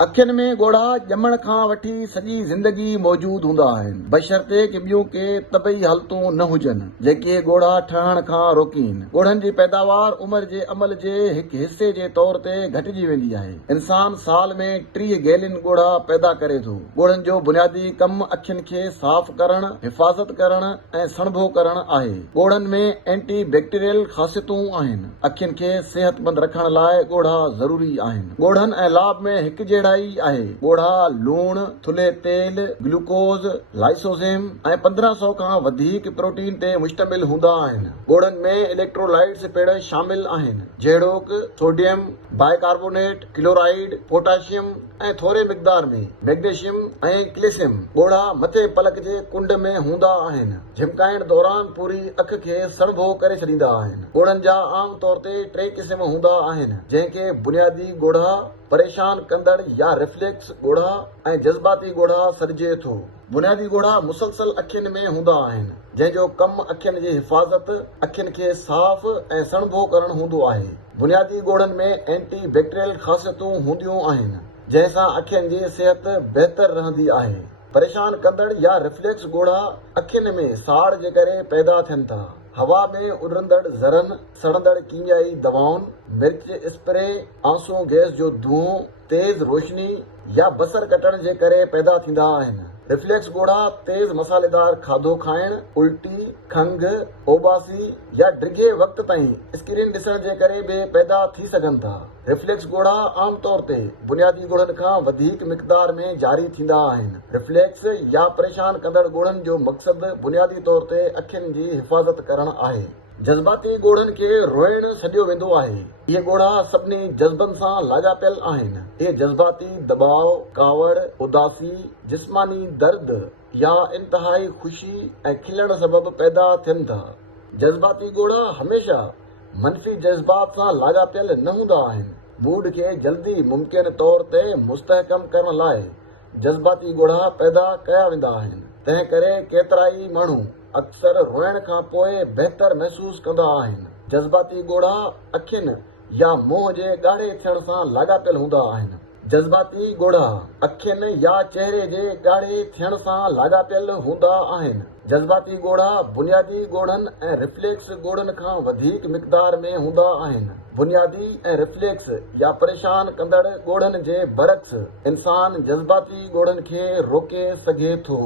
अखियुनि में ॻोढ़ा ॼमण खां वठी सॼी ज़िंदगी मौजूद हूंदा आहिनि, बशर्ते कि ॿियूं के तबई हालतूं न हुजनि जेके ॻोढ़ा ठहण खां रोकीनि। ॻोढ़नि जी पैदावार उमिरि जे अमल जे हिकु हिसे जे तौर ते घटिजी वेंदी आहे। इंसान साल में 30 गैलन ॻोढ़ा पैदा करे थो। ॻोढ़नि जो बुनियादी कमु अखियुनि खे साफ़ करणु, हिफ़ाज़त करणु ऐं सणभो करणु आहे। ॻोढ़नि में एंटी बैक्टीरियल ख़ासियतूं आहिनि। अखियुनि खे सेहतमंद रखण लाइ ॻोढ़ा ज़रूरी आहिनि। ॻोढ़नि ऐं लाभ में हिकु जहिड़ा आहे। ॻोढ़ा लूण, थुल्हे तेल, ग्लूकोज, लाइसोज़ेम ऐं 1500 खां वधीक प्रोटीन ते मुश्तमिल हूंदा आहिनि। ॻोढ़नि में इलेक्ट्रोलाइट्स पिण शामिल आहिनि, जहिड़ोकि सोडियम बाइकार्बोनेट, क्लोराइड, पोटाशियम ऐं थोरे मिक़दार में मैग्नीशियम ऐं कैल्शियम। ॻोढ़ा मथे पलक जे कुंड में हूंदा आहिनि। झिमकाइण दौरान पूरी अख खे सणभो करे छॾींदा आहिनि। ॻोढ़नि जा आम तौर ते 3 क़िस्म हूंदा आहिनि, जंहिंखे बुनियादी ॻोढ़ा, परेशान कंदड़ या रिफ्लेक्स ॻोढ़ा ऐं जज़्बाती ॻोढ़ा सॾिजे थो। बुनियादी ॻोढ़ा मुसलसल अखियुनि में हूंदा आहिनि, जंहिंजो कमु अखियुनि जी हिफ़ाज़त, अखियुनि खे साफ़ ऐं सणभो करणु हूंदो आहे। बुनियादी ॻोढ़नि में एंटी बैक्टीरियल ख़ासियतूं हूंदियूं आहिनि, जंहिंसां अखियुनि जी सिहत बहितर रहंदी आहे। परेशान कंदड़ या रिफ्लेक्स ॻोढ़ा अखियुनि में साड़ जे करे पैदा थियनि था। हवा में उॾंदड़ ज़रनि, सड़ंदड़ कीमियाई दवाउनि, मिर्च स्प्रे, आंसूं गैस जो धुओं, तेज़ रोशनी या बसर कटण जे करे पैदा थींदा आहिनि। रिफ्लेक्स ॻोढ़ा तेज़ मसालेदार खाधो खाइण, उल्टी, खंघि, ओबासी या डिघे वक़्त ताईं स्क्रीन ॾिसण जे करे बि पैदा थी सघनि था। रिफ्लेक्स ॻोढ़ा आम तौर ते बुनियादी ॻोढ़नि खां वधीक मिक़दार में जारी थींदा आहिनि। रिफ्लेक्स या परेशान कंदड़ ॻोढ़नि जो मक़सदु बुनियादी तौर ते अखियुनि जी हिफ़ाज़त करणु आहे। जज़्बाती ॻोढ़नि खे रोइणु सॾियो वेंदो आहे। इहे ॻोढ़ा सभिनी जज़्बनि सां लाॻापियल आहिनि। इहे जज़्बाती दबाव, कावड़, उदासी, जिस्मानी दर्द या इंतहाई ख़ुशी ऐं खिलण सबबि पैदा थियनि था। जज़्बाती ॻोढ़ा हमेशा मनफ़ी जज़्बात सां लाॻापियल न हूंदा आहिनि। मूड खे जल्दी मुमकिन तौर ते मुस्तहकम करण लाइ जज़्बाती ॻोढ़ा पैदा कया वेंदा आहिनि। तंहिं करे केतिराई माण्हू अक्सर रोइण खां पोइ बहितर महसूस कंदा आहिनि। जज़्बाती ॻोढ़ा अखियुनि या मुंहं जे ॻाढ़े थियण सां लाॻापियल हूंदा आहिनि। जज़्बाती ॻोढ़ा अखियुनि या चहिरे जे ॻाढ़े थियण सां लाॻापियल हूंदा आहिनि। जज़्बाती ॻोढ़ा बुनियादी ॻोढ़नि ऐं रिफ्लेक्स ॻोढ़नि खां वधीक मिक़दार में हूंदा आहिनि। बुनियादी ऐं रिफ्लेक्स या परेशान कंदड़ ॻोढ़नि जे बरअक्स इंसान जज़्बाती ॻोढ़नि खे रोके सघे थो।